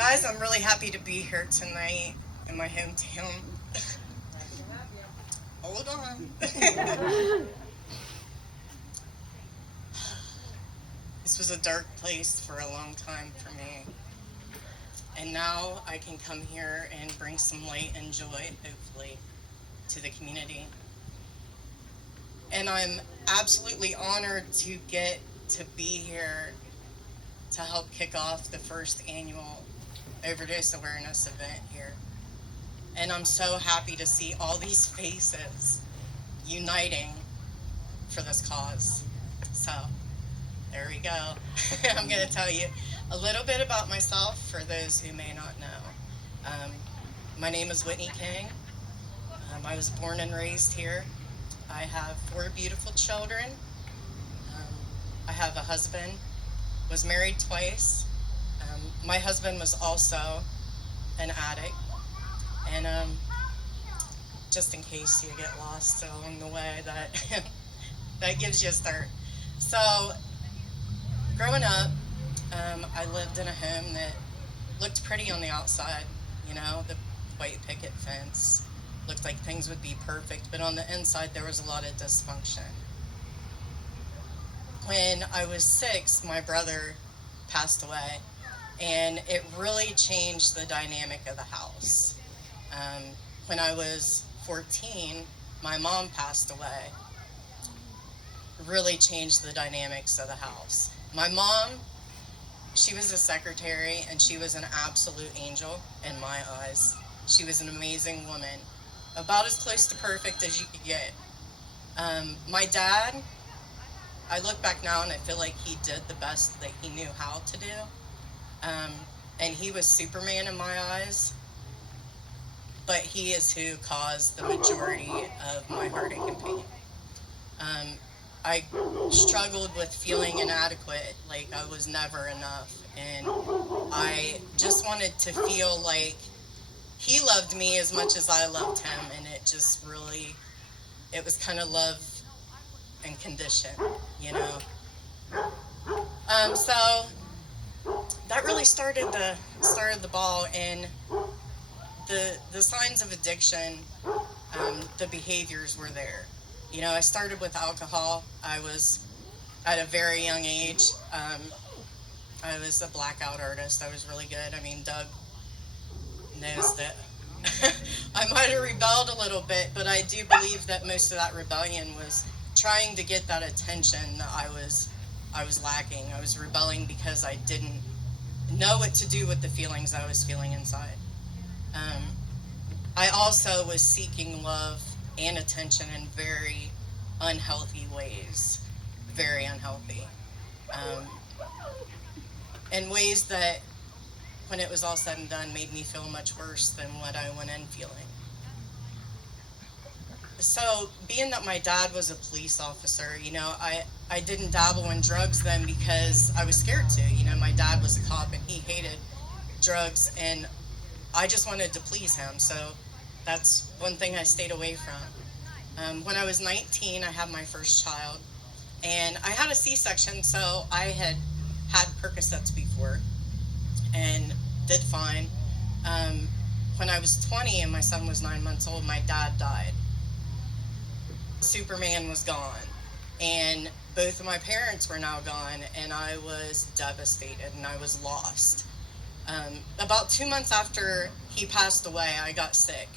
Guys, I'm really happy to be here tonight in my hometown. Hold on. This was a dark place for a long time for me. And now I can come here and bring some light and joy, hopefully, to the community. And I'm absolutely honored to get to be here to help kick off the first annual Overdose Awareness event here. And I'm so happy to see all these faces uniting for this cause. So there we go. I'm going to tell you a little bit about myself for those who may not know. My name is Whitney King. I was born and raised here. I have 4 beautiful children. I have a husband, was married twice. My husband was also an addict. And just in case you get lost along the way, that gives you a start. So growing up, I lived in a home that looked pretty on the outside. You know, the white picket fence looked like things would be perfect, but on the inside there was a lot of dysfunction. When I was 6, my brother passed away, and it really changed the dynamic of the house. When I was 14, my mom passed away. Really changed the dynamics of the house. My mom, she was a secretary, and she was an absolute angel in my eyes. She was an amazing woman, about as close to perfect as you could get. My dad, I look back now and I feel like he did the best that he knew how to do. And he was Superman in my eyes, but he is who caused the majority of my heartache and pain. I struggled with feeling inadequate, like I was never enough, and I just wanted to feel like he loved me as much as I loved him, and it just really, it was kind of love and condition, you know. So that really started the ball, and the signs of addiction, the behaviors were there. You know, I started with alcohol. I was at a very young age. I was a blackout artist. I was really good. I mean, Doug knows that I might have rebelled a little bit, but I do believe that most of that rebellion was trying to get that attention that I was lacking. I was rebelling because I didn't know what to do with the feelings I was feeling inside. I also was seeking love and attention in very unhealthy ways, very unhealthy, in ways that, when it was all said and done, made me feel much worse than what I went in feeling. So being that my dad was a police officer, you know, I didn't dabble in drugs then because I was scared to. You know, my dad was a cop and he hated drugs, and I just wanted to please him. So that's one thing I stayed away from. When I was 19, I had my first child, and I had a C-section, so I had Percocets before and did fine. When I was 20 and my son was 9 months old, my dad died. Superman was gone, and both of my parents were now gone, and I was devastated and I was lost. About 2 months after he passed away, I got sick.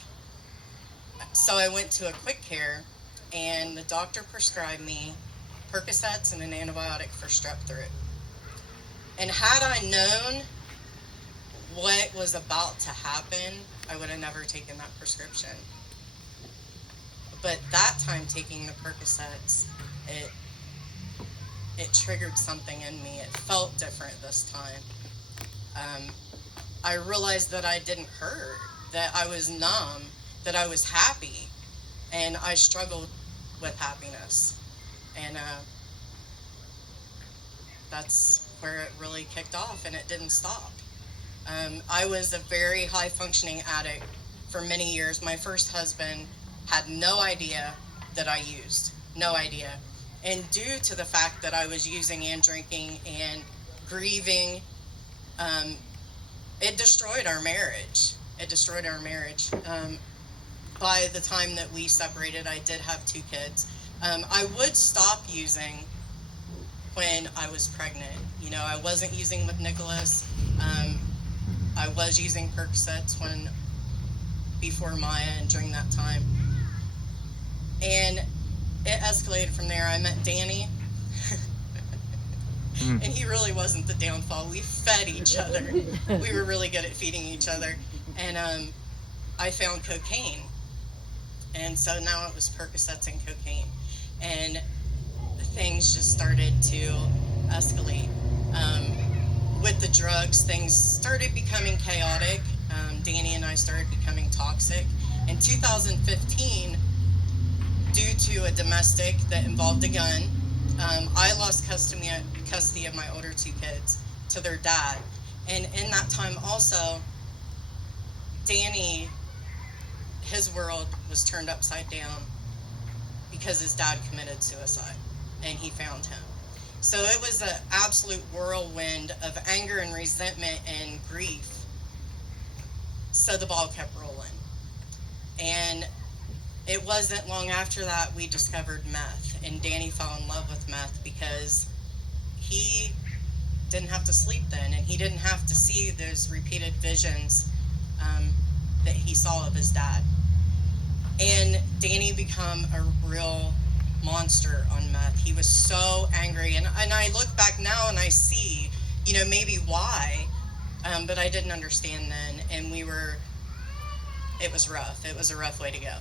So I went to a quick care, and the doctor prescribed me Percocets and an antibiotic for strep throat. And had I known what was about to happen, I would have never taken that prescription. But that time taking the Percocets, it triggered something in me. It felt different this time. I realized that I didn't hurt, that I was numb, that I was happy, and I struggled with happiness. And that's where it really kicked off, and it didn't stop. I was a very high-functioning addict for many years. My first husband had no idea that I used, no idea. And due to the fact that I was using and drinking and grieving, it destroyed our marriage. It destroyed our marriage. By the time that we separated, I did have 2 kids. I would stop using when I was pregnant. You know, I wasn't using with Nicholas. I was using Percocets before Maya and during that time. And it escalated from there. I met Danny. And he really wasn't the downfall. We fed each other. We were really good at feeding each other. And I found cocaine. And so now it was Percocets and cocaine. And things just started to escalate. With the drugs, things started becoming chaotic. Danny and I started becoming toxic. In 2015, due to a domestic that involved a gun, I lost custody of my older 2 kids to their dad. And in that time also, Danny, his world was turned upside down because his dad committed suicide and he found him. So it was an absolute whirlwind of anger and resentment and grief. So the ball kept rolling. And it wasn't long after that we discovered meth, and Danny fell in love with meth because he didn't have to sleep then, and he didn't have to see those repeated visions that he saw of his dad. And Danny became a real monster on meth. He was so angry, and I look back now and I see, you know, maybe why, but I didn't understand then, and it was rough. It was a rough way to go.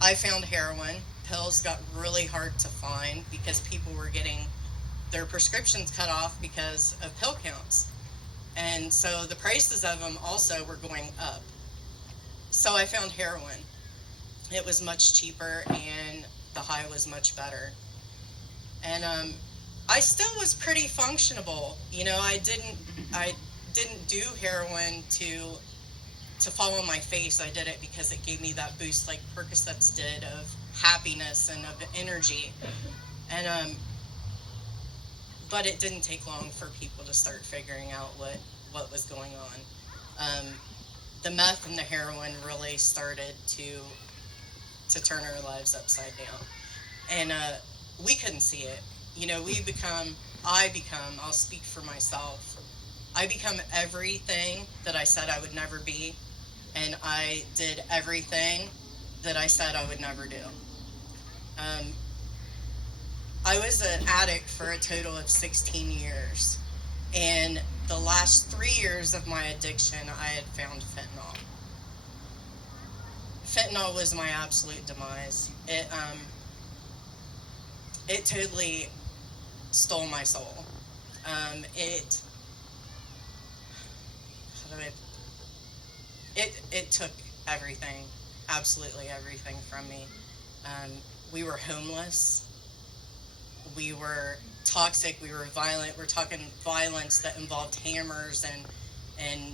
I found heroin. Pills got really hard to find because people were getting their prescriptions cut off because of pill counts. And so the prices of them also were going up. So I found heroin. It was much cheaper and the high was much better. And I still was pretty functionable. You know, I didn't do heroin to fall on my face. I did it because it gave me that boost like Percocets did of happiness and of energy. And but it didn't take long for people to start figuring out what was going on. The meth and the heroin really started to turn our lives upside down. And we couldn't see it. You know, I'll speak for myself. I become everything that I said I would never be, and I did everything that I said I would never do. I was an addict for a total of 16 years, and the last 3 years of my addiction, I had found fentanyl. Fentanyl was my absolute demise. It totally stole my soul. It took everything, absolutely everything from me. We were homeless. We were toxic. We were violent. We're talking violence that involved hammers and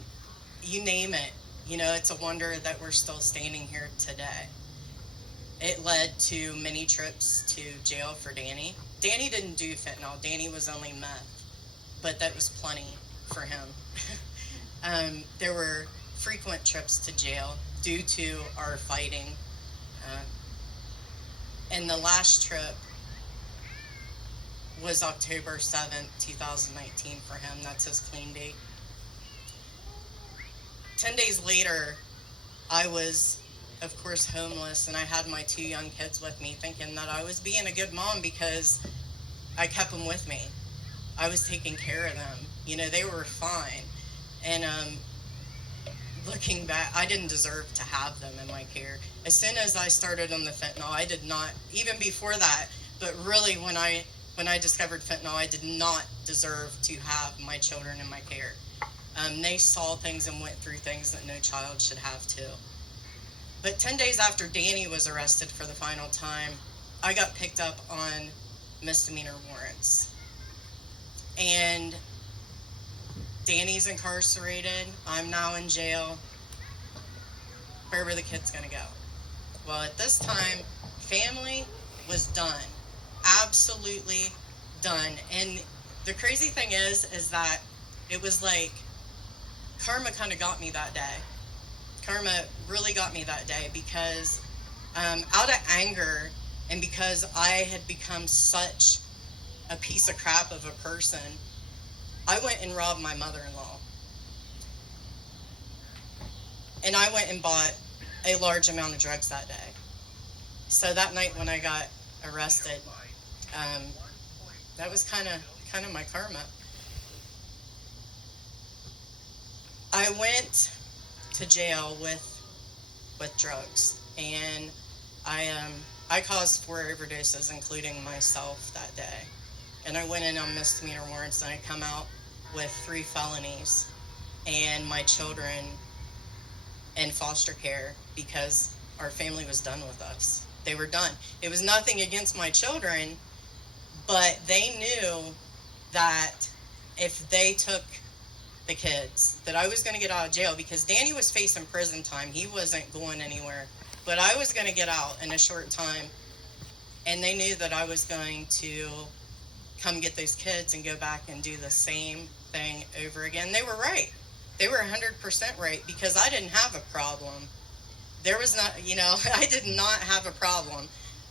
you name it. You know, it's a wonder that we're still standing here today. It led to many trips to jail for Danny. Danny didn't do fentanyl. Danny was only meth, but that was plenty for him. There were frequent trips to jail due to our fighting. And the last trip was October 7th, 2019 for him. That's his clean date. 10 days later, I was, of course, homeless, and I had my 2 young kids with me, thinking that I was being a good mom because I kept them with me. I was taking care of them. You know, they were fine. And looking back, I didn't deserve to have them in my care. As soon as I started on the fentanyl, I did not, even before that, but really when I discovered fentanyl, I did not deserve to have my children in my care. They saw things and went through things that no child should have to. But 10 days after Danny was arrested for the final time, I got picked up on misdemeanor warrants. And Danny's incarcerated. I'm now in jail. Where were the kids going to go? Well, at this time, family was done. Absolutely done. And the crazy thing is that it was like karma kind of got me that day. Karma really got me that day because out of anger and because I had become such a piece of crap of a person, I went and robbed my mother-in-law. And I went and bought a large amount of drugs that day. So that night when I got arrested, that was kind of my karma. I went to jail with drugs, and I caused 4 overdoses, including myself, that day. And I went in on misdemeanor warrants, and I come out with 3 felonies and my children in foster care because our family was done with us. They were done. It was nothing against my children, but they knew that if they took the kids, that I was going to get out of jail because Danny was facing prison time. He wasn't going anywhere, but I was going to get out in a short time, and they knew that I was going to come get those kids and go back and do the same thing over again. They were right. They were 100% right because I didn't have a problem. There was not, I did not have a problem.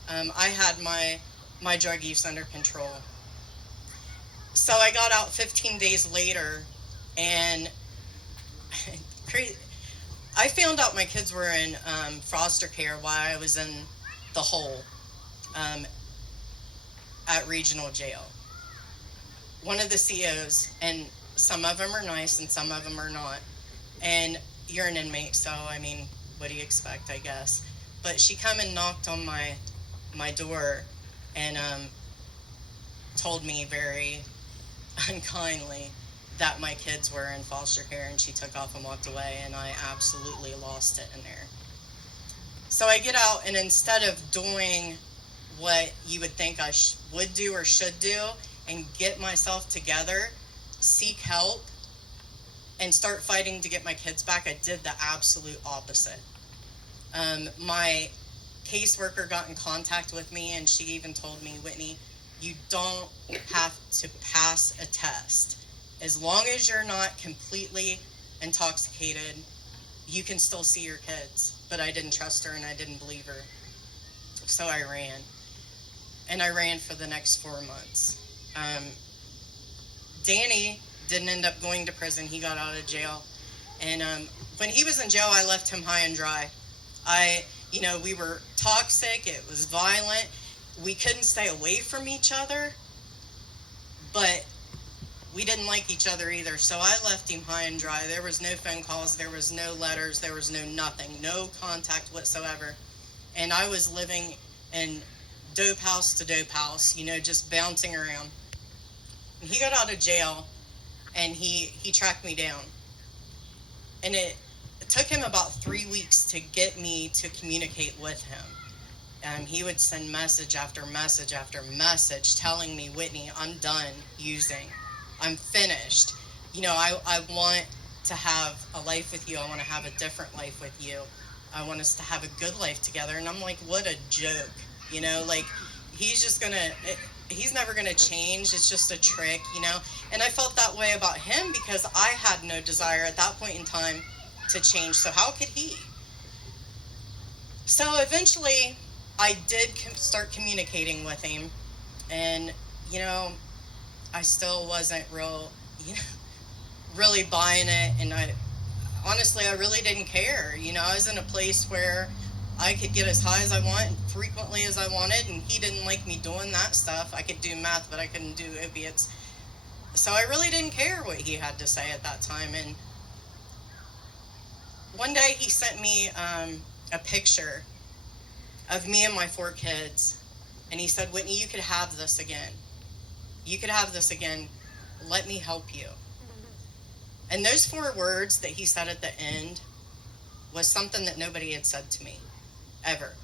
I had my drug use under control. So I got out 15 days later, and I found out my kids were in foster care while I was in the hole at regional jail. One of the COs, and some of them are nice and some of them are not, and you're an inmate, so I mean, what do you expect, I guess. But she come and knocked on my door and told me very unkindly that my kids were in foster care, and she took off and walked away, and I absolutely lost it in there. So I get out, and instead of doing what you would think I would do or should do and get myself together, seek help, and start fighting to get my kids back, I did the absolute opposite. My caseworker got in contact with me, and she even told me, Whitney, you don't have to pass a test. As long as you're not completely intoxicated, you can still see your kids. But I didn't trust her and I didn't believe her. So I ran. And I ran for the next 4 months. Danny didn't end up going to prison. He got out of jail. And when he was in jail, I left him high and dry. We were toxic. It was violent. We couldn't stay away from each other. But we didn't like each other either, so I left him high and dry. There was no phone calls, there was no letters, there was no nothing, no contact whatsoever. And I was living in dope house to dope house, just bouncing around. And he got out of jail, and he tracked me down. And it took him about 3 weeks to get me to communicate with him. He would send message after message after message telling me, Whitney, I'm done using. I'm finished. I want to have a life with you. I want to have a different life with you. I want us to have a good life together. And I'm like, what a joke. He's never going to change. It's just a trick, And I felt that way about him because I had no desire at that point in time to change. So how could he? So eventually I did start communicating with him. And, I still wasn't really buying it, and I really didn't care. I was in a place where I could get as high as I want and frequently as I wanted, and he didn't like me doing that stuff. I could do meth, but I couldn't do opiates. So I really didn't care what he had to say at that time. And one day he sent me a picture of me and my 4 kids, and he said, Whitney, you could have this again. You could have this again. Let me help you. And those 4 words that he said at the end was something that nobody had said to me, ever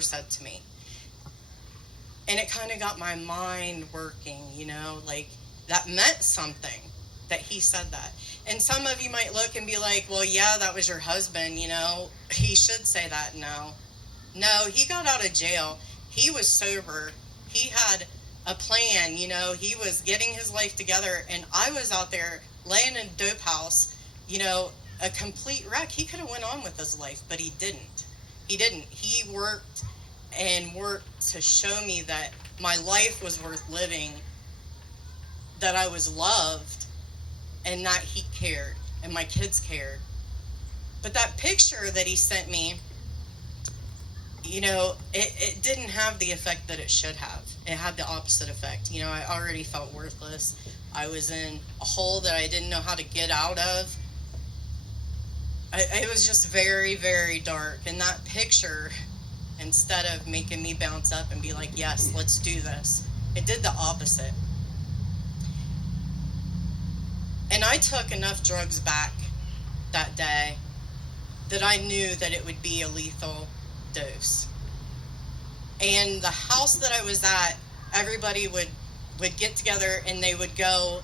said to me. And it kind of got my mind working, that meant something that he said that. And some of you might look and be like, well, yeah, that was your husband, he should say that. No, he got out of jail. He was sober. He had a plan, he was getting his life together, and I was out there laying in a dope house a complete wreck. He could have went on with his life, but he didn't. He worked and worked to show me that my life was worth living, that I was loved, and that he cared, and my kids cared. But that picture that he sent me, it didn't have the effect that it should have. It had the opposite effect. I already felt worthless. I was in a hole that I didn't know how to get out of. It was just very, very dark. And that picture, instead of making me bounce up and be like, yes, let's do this, it did the opposite. And I took enough drugs back that day that I knew that it would be a lethal dose. And the house that I was at, everybody would get together and they would go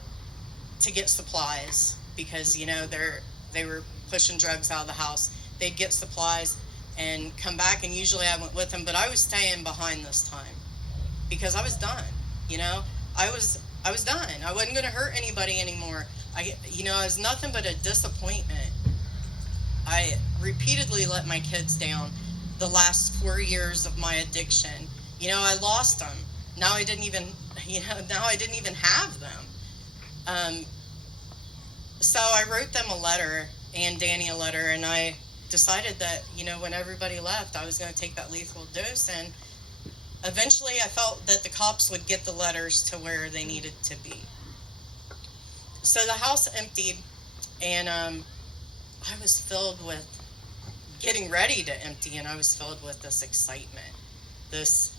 to get supplies because, they were pushing drugs out of the house. They'd get supplies and come back, and usually I went with them, but I was staying behind this time because I was done. I was done. I wasn't going to hurt anybody anymore. I was nothing but a disappointment. I repeatedly let my kids down the last 4 years of my addiction. I lost them. Now I didn't even have them. So I wrote them a letter, and Danny a letter, and I decided that, when everybody left, I was going to take that lethal dose. And eventually I felt that the cops would get the letters to where they needed to be. So the house emptied, and I was filled with getting ready to empty, and I was filled with this excitement, this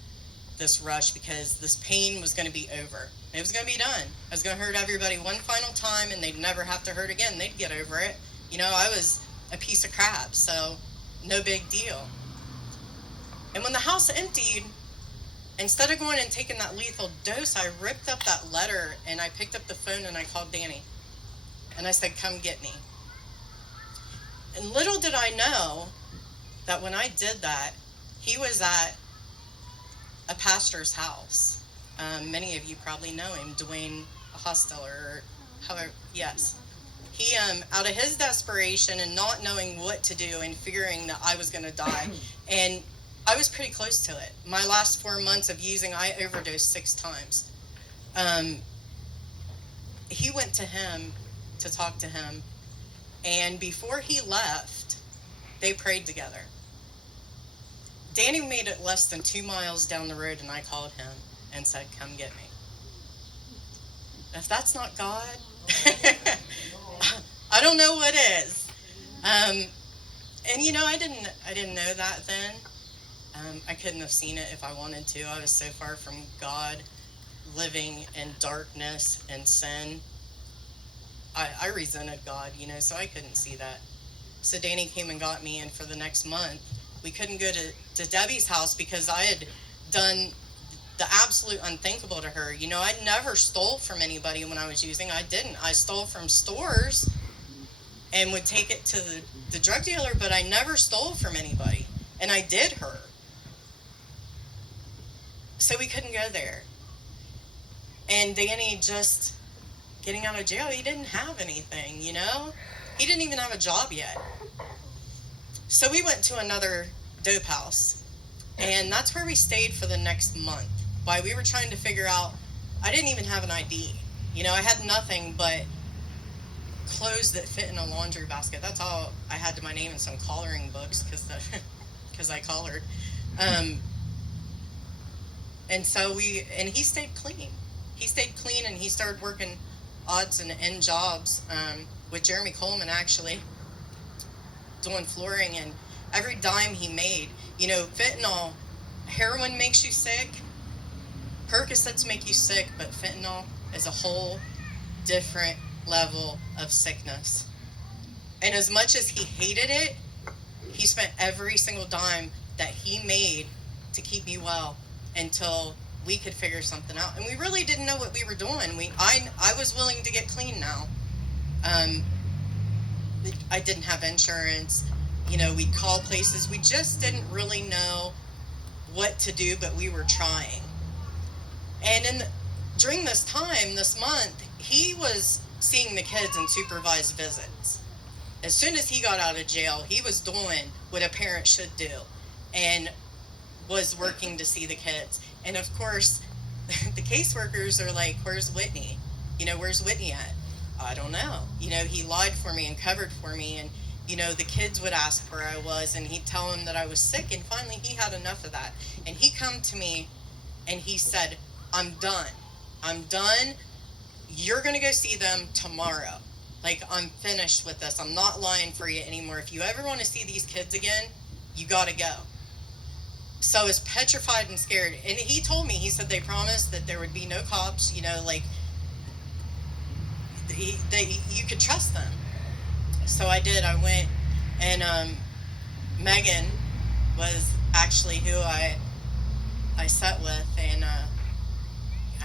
rush, because this pain was going to be over. It was going to be done. I was going to hurt everybody one final time, and they'd never have to hurt again. They'd get over it. I was a piece of crap, so no big deal. And when the house emptied, instead of going and taking that lethal dose, I ripped up that letter, and I picked up the phone, and I called Danny. And I said, come get me. And little did I know that when I did that, he was at a pastor's house. Many of you probably know him, Dwayne Hosteller, or however, yes. He, out of his desperation and not knowing what to do and fearing that I was going to die, and I was pretty close to it. My last 4 months of using, I overdosed 6 times. He went to him to talk to him, and before he left, they prayed together. Danny made it less than 2 miles down the road, and I called him and said, come get me. If that's not God, I don't know what is. And I didn't know that then. I couldn't have seen it if I wanted to. I was so far from God, living in darkness and sin. I resented God, so I couldn't see that. So Danny came and got me, and for the next month, we couldn't go to Debbie's house because I had done the absolute unthinkable to her. I never stole from anybody when I was using. I didn't. I stole from stores and would take it to the drug dealer, but I never stole from anybody. And I did her. So we couldn't go there. And Danny, just getting out of jail, he didn't have anything, He didn't even have a job yet. So we went to another dope house, and that's where we stayed for the next month. While we were trying to figure out, I didn't even have an ID. I had nothing but clothes that fit in a laundry basket. That's all I had to my name, and some collaring books because I collared. And so he stayed clean. He stayed clean, and he started working odds and end jobs with Jeremy Coleman, actually, doing flooring, and every dime he made, fentanyl, heroin makes you sick, Percocets make you sick, but fentanyl is a whole different level of sickness. And as much as he hated it, he spent every single dime that he made to keep me well until we could figure something out. And we really didn't know what we were doing. I was willing to get clean now. I didn't have insurance. We'd call places. We just didn't really know what to do, but we were trying. And during this time, this month, he was seeing the kids in supervised visits. As soon as he got out of jail, he was doing what a parent should do and was working to see the kids. And of course, the caseworkers are like, where's Whitney? Where's Whitney at? I don't know. He lied for me and covered for me. And, the kids would ask where I was, and he'd tell them that I was sick. And finally, he had enough of that. And he come to me and he said, I'm done. I'm done. You're going to go see them tomorrow. Like, I'm finished with this. I'm not lying for you anymore. If you ever want to see these kids again, you got to go. So I was petrified and scared. And he told me, he said they promised that there would be no cops, you could trust them. So I did. I went, and Megan was actually who I sat with, and I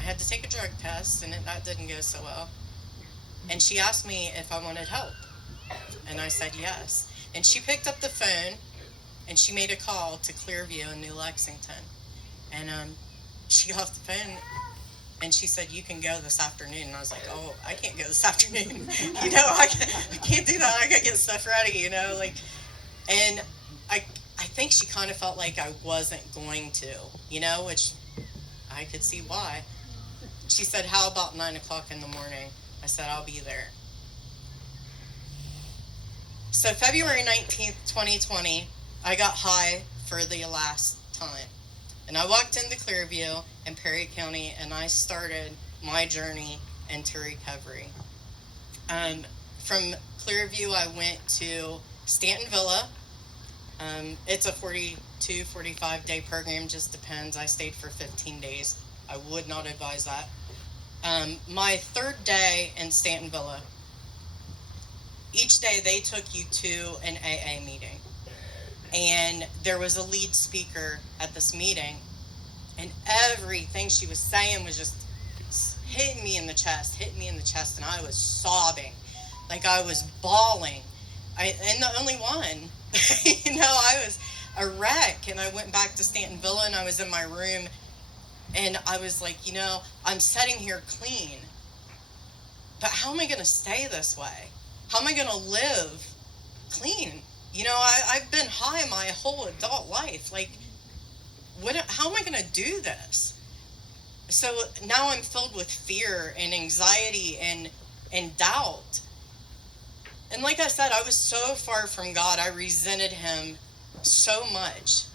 had to take a drug test, and that didn't go so well. And she asked me if I wanted help, and I said yes. And she picked up the phone, and she made a call to Clearview in New Lexington. And she got off the phone, and she said, you can go this afternoon. And I was like, oh, I can't go this afternoon. I can't do that. I got to get stuff ready, And I think she kind of felt like I wasn't going to, which I could see why. She said, how about 9 o'clock in the morning? I said, I'll be there. So February 19th, 2020, I got high for the last time. And I walked into Clearview in Perry County, and I started my journey into recovery. From Clearview, I went to Stanton Villa. It's a 42, 45-day program, just depends. I stayed for 15 days. I would not advise that. My third day in Stanton Villa, each day they took you to an AA meeting. And there was a lead speaker at this meeting, and everything she was saying was just hitting me in the chest, and I was sobbing, like I was bawling. And the only one, I was a wreck. And I went back to Stanton Villa, and I was in my room, and I was like, I'm sitting here clean, but how am I going to stay this way? How am I going to live clean? I've been high my whole adult life. Like, how am I going to do this? So now I'm filled with fear and anxiety and doubt. And like I said, I was so far from God. I resented him so much.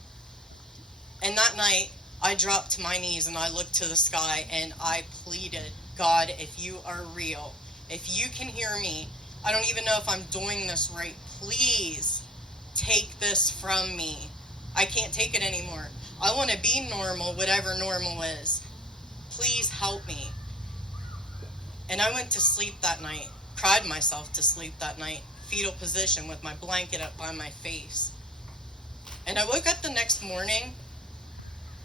And that night, I dropped to my knees and I looked to the sky and I pleaded, God, if you are real, if you can hear me, I don't even know if I'm doing this right. Please take this from me. I can't take it anymore. I want to be normal, whatever normal is. Please help me. And I went to sleep that night, cried myself to sleep that night, fetal position with my blanket up by my face. And I woke up the next morning,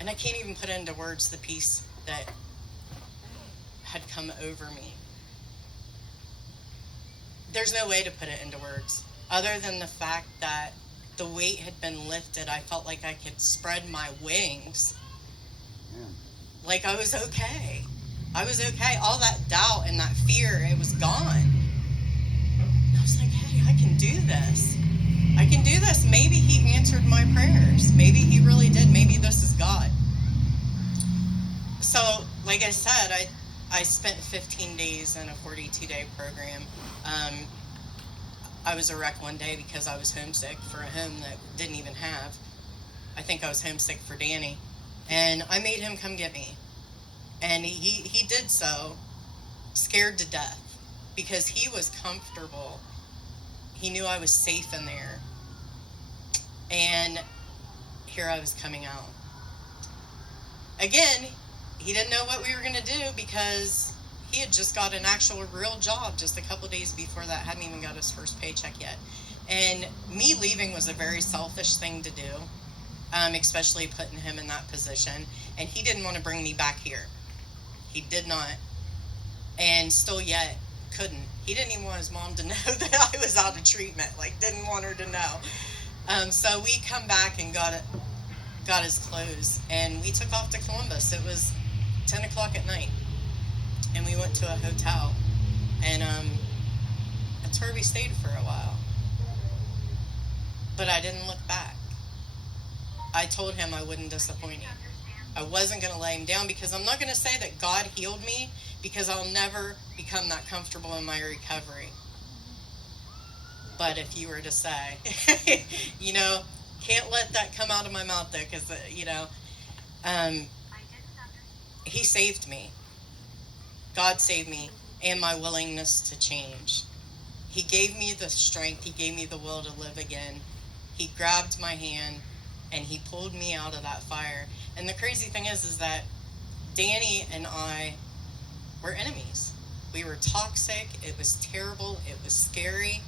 and I can't even put into words the peace that had come over me. There's no way to put it into words, other than the fact that the weight had been lifted. I felt like I could spread my wings. Yeah. Like I was okay. I was okay. All that doubt and that fear, it was gone. And I was like, hey, I can do this. I can do this. Maybe he answered my prayers. Maybe he really did. Maybe this is God. So, like I said, I spent 15 days in a 42-day program. I was a wreck one day because I was homesick for a home that didn't even have. I think I was homesick for Danny. And I made him come get me. And he did so, scared to death, because he was comfortable. He knew I was safe in there. And here I was coming out. Again, he didn't know what we were going to do because he had just got an actual real job just a couple of days before that, hadn't even got his first paycheck yet. And me leaving was a very selfish thing to do, especially putting him in that position. And he didn't want to bring me back here. He did not. And still yet couldn't. He didn't even want his mom to know that I was out of treatment, didn't want her to know. So we come back and got his clothes, and we took off to Columbus. It was 10 o'clock at night. And we went to a hotel, and that's where we stayed for a while. But I didn't look back. I told him I wouldn't disappoint him. I wasn't going to lay him down, because I'm not going to say that God healed me, because I'll never become that comfortable in my recovery. But if you were to say, can't let that come out of my mouth though, because, he saved me. God saved me, and my willingness to change. He gave me the strength. He gave me the will to live again. He grabbed my hand, and he pulled me out of that fire. And the crazy thing is that Danny and I were enemies. We were toxic. It was terrible. It was scary.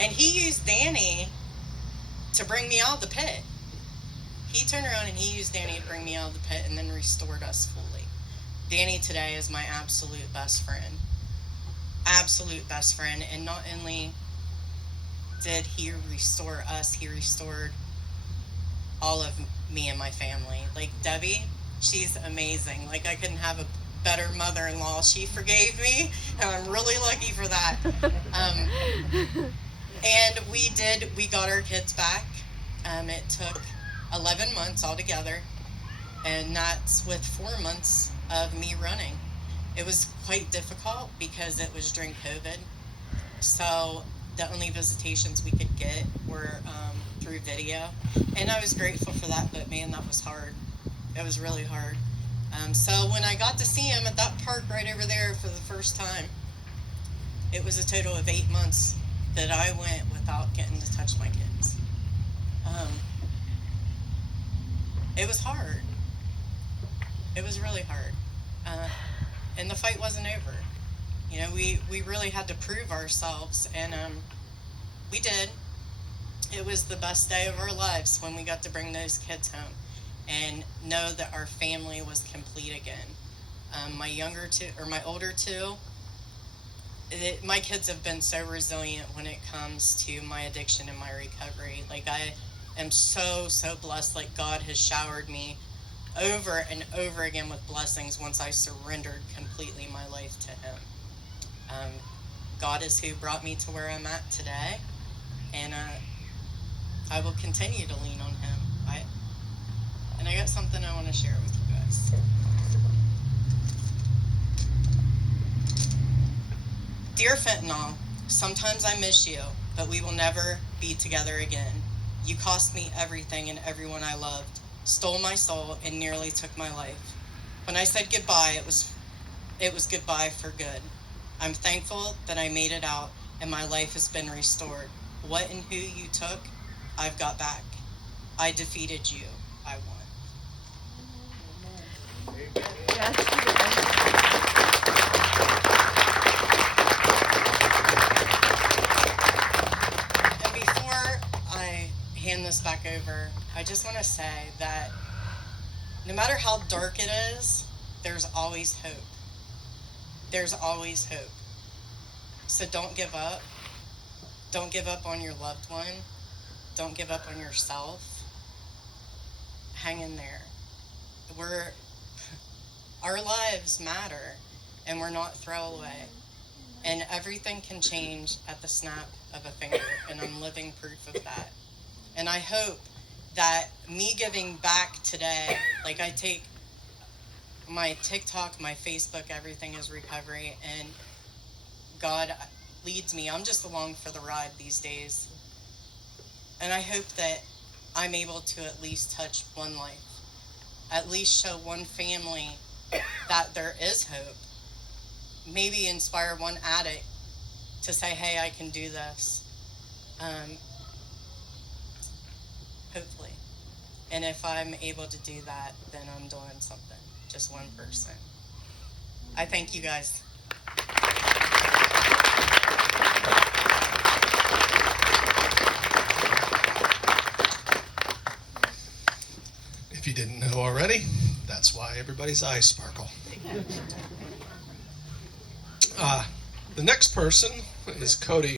And he used Danny to bring me out of the pit. He turned around and he used Danny to bring me out of the pit and then restored us fully. Danny today is my absolute best friend. Absolute best friend. And not only did he restore us, he restored all of me and my family. Like Debbie, she's amazing. Like I couldn't have a better mother-in-law. She forgave me, and I'm really lucky for that. And we got our kids back. It took 11 months altogether, and that's with 4 months of me running. It was quite difficult because it was during COVID. So the only visitations we could get were through video. And I was grateful for that, but man, that was hard. It was really hard. So when I got to see him at that park right over there for the first time, it was a total of 8 months that I went without getting to touch my kids. It was hard. It was really hard. And the fight wasn't over. We really had to prove ourselves, and we did. It was the best day of our lives when we got to bring those kids home and know that our family was complete again. My older two, my kids have been so resilient when it comes to my addiction and my recovery. Like I am so blessed. Like God has showered me over and over again with blessings once I surrendered completely my life to him. God is who brought me to where I'm at today, and I will continue to lean on him. And I got something I want to share with you guys. Dear Fentanyl, sometimes I miss you, but we will never be together again. You cost me everything and everyone I loved, stole my soul, and nearly took my life. When I said goodbye, it was goodbye for good. I'm thankful that I made it out and my life has been restored. What and who you took, I've got back. I defeated you. I won. Yes, And before I hand this back over, I just want to say that no matter how dark it is, there's always hope. There's always hope. So don't give up. Don't give up on your loved one. Don't give up on yourself. Hang in there. Our lives matter, and we're not throwaway. And everything can change at the snap of a finger, and I'm living proof of that. And I hope that me giving back today, like I take my TikTok, my Facebook, everything is recovery, and God leads me. I'm just along for the ride these days. And I hope that I'm able to at least touch one life, at least show one family that there is hope. Maybe inspire one addict to say, hey, I can do this. Hopefully. And if I'm able to do that, then I'm doing something. Just one person. I thank you guys. If you didn't know already, that's why everybody's eyes sparkle. The next person is Cody.